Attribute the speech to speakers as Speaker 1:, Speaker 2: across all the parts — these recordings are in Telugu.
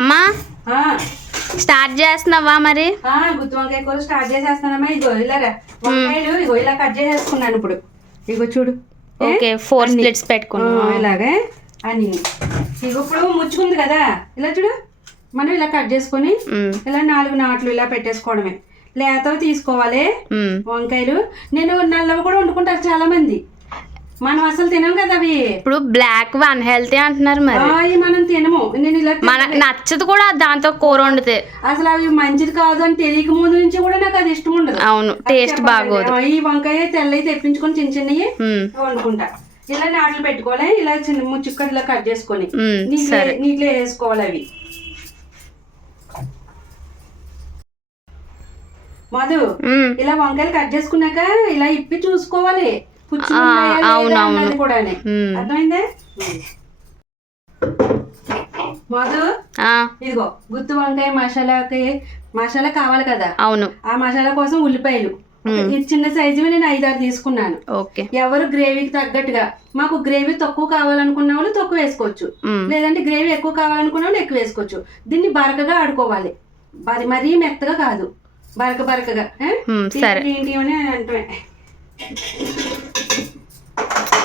Speaker 1: అమ్మా స్టార్ట్ చేస్తున్నావా మరి?
Speaker 2: గుత్తి వంకాయ కూర స్టార్ట్ చేసేస్తానమ్మా ఇగో ఇలారా వంకాయలు ఇగో ఇలా కట్ చేసేసుకున్నాను ఇప్పుడు. ఇగో చూడు?
Speaker 1: Okay four. స్ప్లిట్స్ పెట్టుకున్నాం.
Speaker 2: ఇలాగే అని ఇగో ఇప్పుడు ముచ్చుకుంది కదా. ఇలా చూడు. మనం ఇలా కట్ చేసుకొని. ఇలా నాలుగు నాట్లు ఇలా పెట్టేసుకోవడమే. లేతవి తీసుకోవాలి. వంకాయలు. నేను నల్లవి కూడా వండుకుంటారు చాలా మంది మనం అసలు తినం కదా అవి.
Speaker 1: ఇప్పుడు బ్లాక్ వన్ హెల్తీ అంటున్నారు మరి.
Speaker 2: అవి మనం తినము. నేను ఇలా తిన-
Speaker 1: మన నచ్చదు కూడా దాంతో కూర వండితే.
Speaker 2: అసలు అవి మంచిది కాదు అని తెలియక ముందు నుంచి కూడా నాకు అది ఇష్టం ఉండదు.
Speaker 1: అవును టేస్ట్. బాగోదు.
Speaker 2: ఈ వంకాయ తెల్లవి తెప్పించుకొని చిన్న చిన్నవి. వండుకుంటా. ఇలా నాట్లు పెట్టుకోవాలి ఇలా చిన్న ముచ్చుక్కలు ఇలా కట్ చేసుకొని. నీటిలో వేసుకోవాలి అవి. మధు. ఇలా వంకాయలు కట్ చేసుకున్నాక ఇలా ఇప్పి చూసుకోవాలి. పుచ్చులు
Speaker 1: ఆ,
Speaker 2: ఉన్నాయా లేదా
Speaker 1: అవును, అవును.
Speaker 2: అన్నది కూడానే.
Speaker 1: మ్మ్.
Speaker 2: అర్థమైందా? మధు ఇదిగో గుత్తి వంకాయ మసాలాకి మసాలా కావాలి కదా?
Speaker 1: అవును.
Speaker 2: ఆ మసాలా కోసం ఉల్లిపాయలు. ఈ చిన్న సైజువి నేను ఐదారు తీసుకున్నాను.
Speaker 1: ఓకే.
Speaker 2: ఎవరు గ్రేవీకి తగ్గట్టుగా మాకు గ్రేవీ తక్కువ కావాలనుకున్న వాళ్ళు తక్కువ వేసుకోవచ్చు. లేదంటే గ్రేవీ ఎక్కువ కావాలనుకున్న వాళ్ళు ఎక్కువ వేసుకోవచ్చు. దీన్ని బరకగా ఆడుకోవాలి. మరి మరీ మెత్తగా కాదు. బరక బరకగా ఏంటి అని అంటే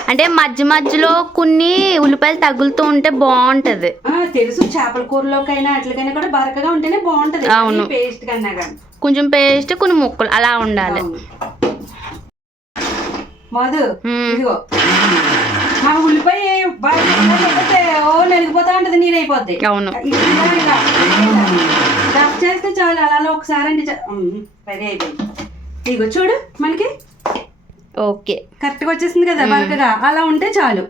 Speaker 1: అంటే మధ్య మధ్యలో కొన్ని ఉల్లిపాయలు తగులుతూ ఉంటే బాగుంటది.
Speaker 2: తెలుసు. చేపల కూరలోకైనా అట్లకైనా కూడా బరకగా ఉంటేనే బాగుంటది.
Speaker 1: అవును.
Speaker 2: పేస్ట్ కన్నా కానీ.
Speaker 1: కొంచెం పేస్ట్ కొన్ని ముక్కలు అలా ఉండాలి.
Speaker 2: మధు
Speaker 1: మ్మ్.
Speaker 2: ఇదిగో. మా ఉల్లిపాయ ఓ నలిగిపోతా ఉంటది నీరైపోద్ది.
Speaker 1: అవును.
Speaker 2: రఫ్ చేస్తే చాలు. అలా ఒకసారి అంటే రెడీ అయిపోయింది. ఇదిగో చూడు మనకి
Speaker 1: ఓకే.
Speaker 2: కరెక్ట్గా వచ్చేసింది కదా బరకగా అలా ఉంటే చాలు.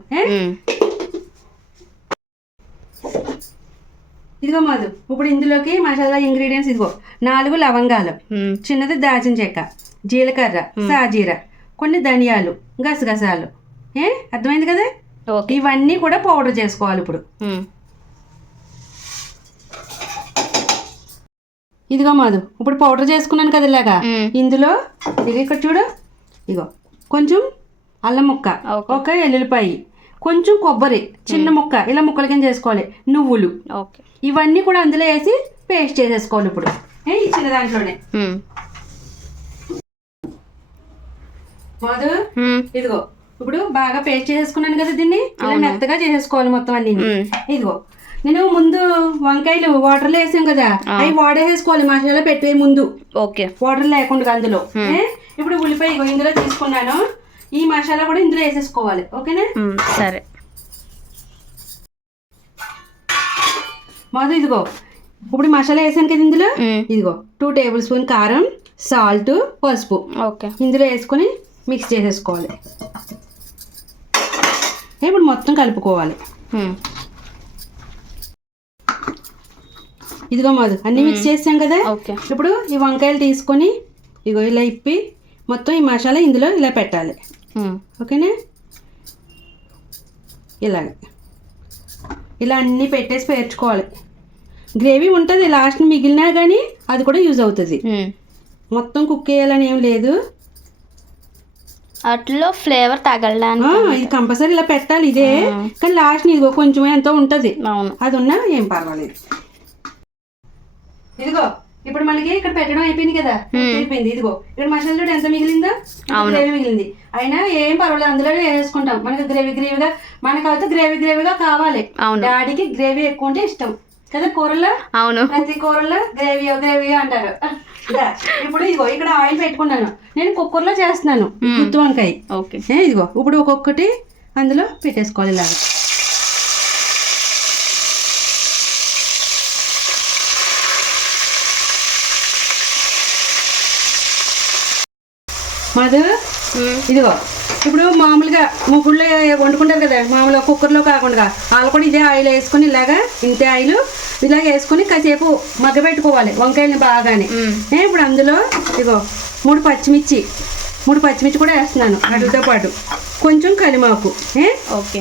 Speaker 2: ఇదిగో మధు ఇప్పుడు ఇందులోకి మసాలా ఇంగ్రీడియంట్స్ ఇదిగో. నాలుగు లవంగాలు. చిన్నది దాచిన చెక్క జీలకర్ర సాజీర కొన్ని ధనియాలు గసగసాలు. ఏ? అర్థమైంది కదా?
Speaker 1: ఓకే.
Speaker 2: ఇవన్నీ కూడా పౌడర్ చేసుకోవాలి ఇప్పుడు. ఇదిగో మాధు ఇప్పుడు పౌడర్ చేసుకున్నాను కదా ఇలాగా. ఇందులో ఇదిగో ఇక్కడ చూడు. ఇగో కొంచెం అల్లం ముక్క. ఒక ఎల్లుల్లిపాయి కొంచెం కొబ్బరి చిన్న ముక్క ఇలా ముక్కల కింద చేసుకోవాలి. నువ్వులు. ఇవన్నీ కూడా అందులో వేసి పేస్ట్ చేసేసుకోవాలి ఇప్పుడు. ఏ ఈ చిన్న దాంట్లోనే. మాధు. ఇదిగో ఇప్పుడు బాగా పేస్ట్ చేసేసుకున్నాను కదా దీన్ని. ఇలా మెత్తగా చేసేసుకోవాలి మొత్తం అన్ని. ఇదిగో నేను ముందు వంకాయలు వాటర్లో వేసాం కదా అవి వాడేసేసుకోవాలి మసాలా పెట్టే ముందు.
Speaker 1: ఓకే.
Speaker 2: వాటర్ లేకుండా అందులో. ఏ? ఇప్పుడు ఉల్లిపాయ ఇగో ఇందులో తీసుకున్నాను. ఈ మసాలా కూడా ఇందులో వేసేసుకోవాలి. ఓకేనా.
Speaker 1: సరే.
Speaker 2: మొదలు ఇదిగో. ఇప్పుడు మసాలా వేసాను కదా ఇందులో. ఇదిగో టూ టేబుల్ స్పూన్ కారం సాల్ట్ పసుపు.
Speaker 1: ఓకే.
Speaker 2: ఇందులో వేసుకొని మిక్స్ చేసేసుకోవాలి. ఇప్పుడు మొత్తం కలుపుకోవాలి. ఇదిగో మాది అన్నీ మిక్స్ చేసాం కదా?
Speaker 1: ఓకే.
Speaker 2: ఇప్పుడు ఈ వంకాయలు తీసుకొని ఇగో ఇలా ఇప్పి మొత్తం ఈ మసాలా ఇందులో ఇలా పెట్టాలి. ఓకేనా? ఇలాగ. ఇలా అన్నీ పెట్టేసి పేర్చుకోవాలి. గ్రేవీ ఉంటుంది లాస్ట్ మిగిలినా కానీ అది కూడా యూజ్ అవుతుంది. మొత్తం కుక్ చేయాలని ఏం లేదు.
Speaker 1: అట్లో ఫ్లేవర్ తగలడానికి
Speaker 2: ఇది కంపల్సరీ ఇలా పెట్టాలి ఇదే. కానీ లాస్ట్ ఇదిగో కొంచెం ఎంతో ఉంటుంది.
Speaker 1: అవును.
Speaker 2: అది ఉన్నా ఏం పర్వాలేదు. ఇదిగో. ఇప్పుడు మనకి ఇక్కడ పెట్టడం అయిపోయింది కదా అయిపోయింది. ఇదిగో ఇక్కడ మసాలా చూడు ఎంత మిగిలిందో? గ్రేవీ మిగిలింది. అయినా ఏం పర్వాలేదు అందులోనే వేసుకుంటాం మనకి గ్రేవీ గ్రేవీగా మనకు అయితే గ్రేవీ గ్రేవీగా కావాలి. డాడీకి గ్రేవీ ఎక్కువ ఉంటే ఇష్టం. కదా కూరల్లో?
Speaker 1: అవును.
Speaker 2: ప్రతి కూరల్లో గ్రేవీ గ్రేవీ అంటారు. ఇప్పుడు ఇదిగో ఇక్కడ ఆయిల్ పెట్టుకున్నాను. నేను కుక్కర్లో చేస్తున్నాను. గుత్తి వంకాయ.
Speaker 1: ఓకే.
Speaker 2: ఇదిగో ఇప్పుడు ఒక్కొక్కటి అందులో పెట్టేసుకోవాలి ఇలాగా. మధు
Speaker 1: మ్మ్.
Speaker 2: ఇదిగో ఇప్పుడు మామూలుగా ముగ్గుల్లో వండుకుంటారు కదా మామూలుగా కుక్కర్లో కాకుండా వాళ్ళు కూడా ఇదే ఆయిల్ వేసుకొని ఇలాగా ఇంతే ఆయిల్ ఇలాగ వేసుకొని కాసేపు మగ్గ పెట్టుకోవాలి వంకాయని బాగానే ఇప్పుడు అందులో ఇదిగో మూడు పచ్చిమిర్చి మూడు పచ్చిమిర్చి కూడా వేస్తున్నాను వాటితో పాటు. కొంచెం కలిమాకు ఏ?
Speaker 1: ఓకే.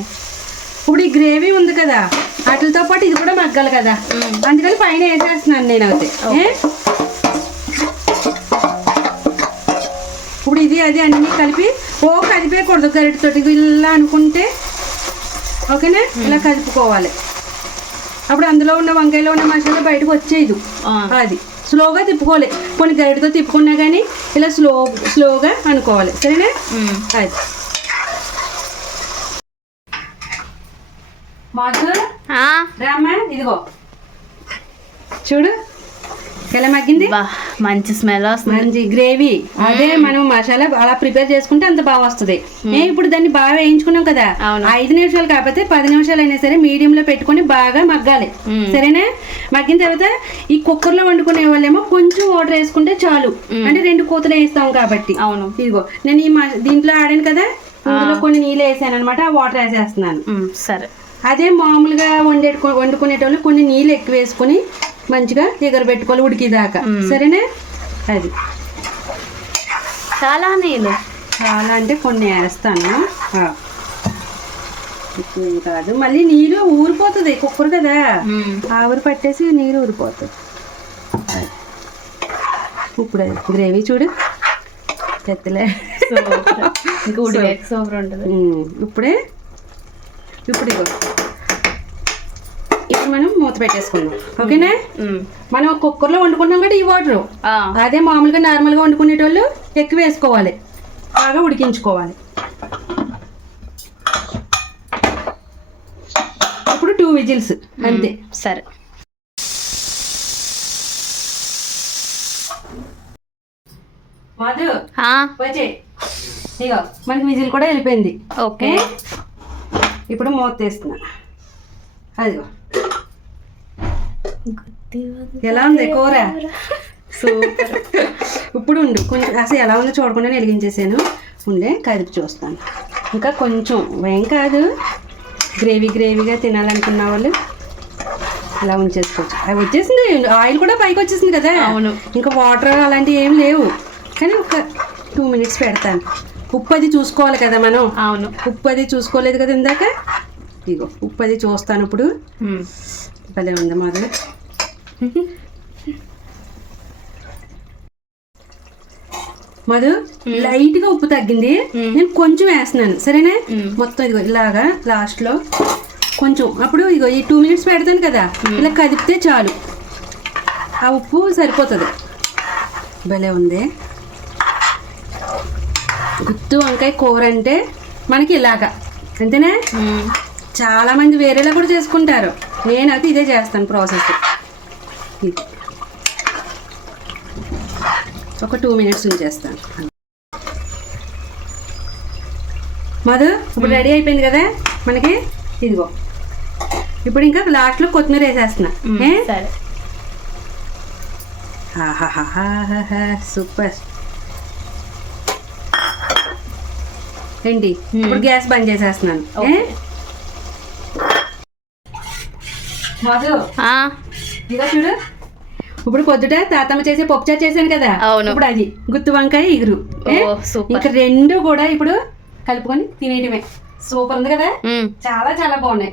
Speaker 2: ఇప్పుడు ఈ గ్రేవీ ఉంది కదా వాటితో పాటు ఇది కూడా మగ్గాలి కదా. అందుకని పైన వేసేస్తున్నాను నేను ఇది అది అన్ని కలిపి ఓ కలిపేయకూడదు గరిటతోటి. ఇలా అనుకుంటే ఓకేనా? ఇలా కలుపుకోవాలి. అప్పుడు అందులో ఉన్న వంకాయలో ఉన్న మసాలా బయటకు వచ్చేది. అది. స్లోగా తిప్పుకోవాలి. కొన్ని గరిటతో తిప్పుకున్నా కానీ ఇలా స్లో స్లోగా అనుకోవాలి. సరేనా. అది. మాధు
Speaker 1: ఆ,
Speaker 2: రామ్మా ఇదిగో. చూడు. ఎలా మగ్గింది?
Speaker 1: మంచి స్మెల్ వస్తుంది.
Speaker 2: మంచి గ్రేవీ. అదే మనం మసాలా అలా ప్రిపేర్ చేసుకుంటే అంత బాగా వస్తుంది. ఇప్పుడు దాన్ని బాగా వేయించుకున్నాం కదా. ఐదు నిమిషాలు కాకపోతే పది నిమిషాలు అయినా సరే మీడియం లో పెట్టుకొని బాగా మగ్గాలి. సరేనా? మగ్గిన తర్వాత ఈ కుక్కర్లో వండుకునే వాళ్ళేమో కొంచెం వాటర్ వేసుకుంటే చాలు. అంటే రెండు కూతలు వేస్తాం కాబట్టి.
Speaker 1: అవును.
Speaker 2: ఇదిగో నేను ఈ దీంట్లో ఆడాను కదా? ఇందులో కొన్ని నీళ్ళు వేసాను అనమాట ఆ వాటర్ వేసేస్తున్నాను.
Speaker 1: సరే.
Speaker 2: అదే మామూలుగా వండే వండుకునేటోళ్ళు కొన్ని నీళ్ళు ఎక్కువ వేసుకొని మంచిగా ఎగరబెట్టుకోవాలి ఉడికిదాకా. సరేనా? అది.
Speaker 1: చాలా నీళ్ళు.
Speaker 2: చాలా అంటే కొన్ని వేస్తాను. కాదు. మళ్ళీ నీరు ఊరిపోతుంది కుక్కర్ కదా. ఆవిరి పట్టేసి నీరు ఊరిపోతుంది. ఇప్పుడు అది గ్రేవీ చూడు.
Speaker 1: సూపర్. ఇంకా సూపర్ ఉంటుంది.
Speaker 2: ఇప్పుడే ఇప్పుడు ఇగో ఇప్పుడు మనం మూత పెట్టేసుకుందాం. ఓకేనా. మనం కుక్కర్లో వండుకున్నాం కాబట్టి ఈ వాటర్ అదే మామూలుగా నార్మల్గా వండుకునేటోళ్ళు ఎక్కువ వేసుకోవాలి. బాగా ఉడికించుకోవాలి. ఇప్పుడు టూ విజిల్స్ అంతే.
Speaker 1: సరే.
Speaker 2: మధు
Speaker 1: ఆ,
Speaker 2: వచ్చే ఇగో మనకి విజిల్ కూడా వెళ్ళిపోయింది.
Speaker 1: ఓకే.
Speaker 2: ఇప్పుడు మూత తీస్తున్నా. అదిగో. ఎలా ఉంది కూర?
Speaker 1: సూపర్.
Speaker 2: ఇప్పుడు ఉండు. కొంచెం అసలు ఎలా ఉందో చూడకుండా వెలిగించేసాను. ఉండే కదిపి చూస్తాను. ఇంకా కొంచెం ఏం కాదు. గ్రేవీ గ్రేవీగా తినాలనుకున్న వాళ్ళు ఇలా ఉంచేసుకోవచ్చు. అవి వచ్చేసింది. ఆయిల్ కూడా పైకి వచ్చేసింది కదా.
Speaker 1: అవును.
Speaker 2: ఇంకా వాటర్ అలాంటివి ఏం లేవు. కానీ ఒక టూ మినిట్స్ పెడతాను. ఉప్పు అది చూసుకోవాలి కదా మనం.
Speaker 1: అవును.
Speaker 2: ఉప్పు అది చూసుకోలేదు కదా ఇందాక? ఇగో ఉప్పు అది చూస్తాను ఇప్పుడు. భలే ఉంది మొదలు మధు లైట్గా ఉప్పు తగ్గింది. నేను కొంచెం వేస్తున్నాను. సరేనా. మొత్తం ఇదిగో ఇలాగా లాస్ట్లో కొంచెం అప్పుడు ఇగో ఈ టూ మినిట్స్ పెడతాను కదా. ఇలా కదిపితే చాలు. ఆ ఉప్పు సరిపోతుంది. భలే ఉంది. గుత్తు వంకాయ కూర అంటే మనకి ఇలాగా. అంతేనా. చాలా మంది వేరేలా కూడా చేసుకుంటారు. నేనైతే ఇదే చేస్తాను ప్రాసెస్. ఒక టూ మినిట్స్ ఉంచేస్తాను. మధు ఇప్పుడు రెడీ అయిపోయింది కదా? మనకి? ఇదిగో. ఇప్పుడు ఇంకా లాస్ట్లో కొత్తిమీర వేసేస్తున్నా. సూపర్. ఏంటి? ఇప్పుడు గ్యాస్ బంద్ చేసేస్తున్నాను. మధు.
Speaker 1: ఆ,
Speaker 2: ఇదిగో చూడు. ఇప్పుడు పొద్దుట తాతమ్మ చేసే పప్పుచారు చేశాను కదా.
Speaker 1: అవును.
Speaker 2: ఇప్పుడు అది. గుత్తి వంకాయ ఇగురు. ఇంకా రెండు కూడా ఇప్పుడు కలుపుకొని తినేయటమే. సూపర్ ఉంది కదా. చాలా చాలా బాగున్నాయి.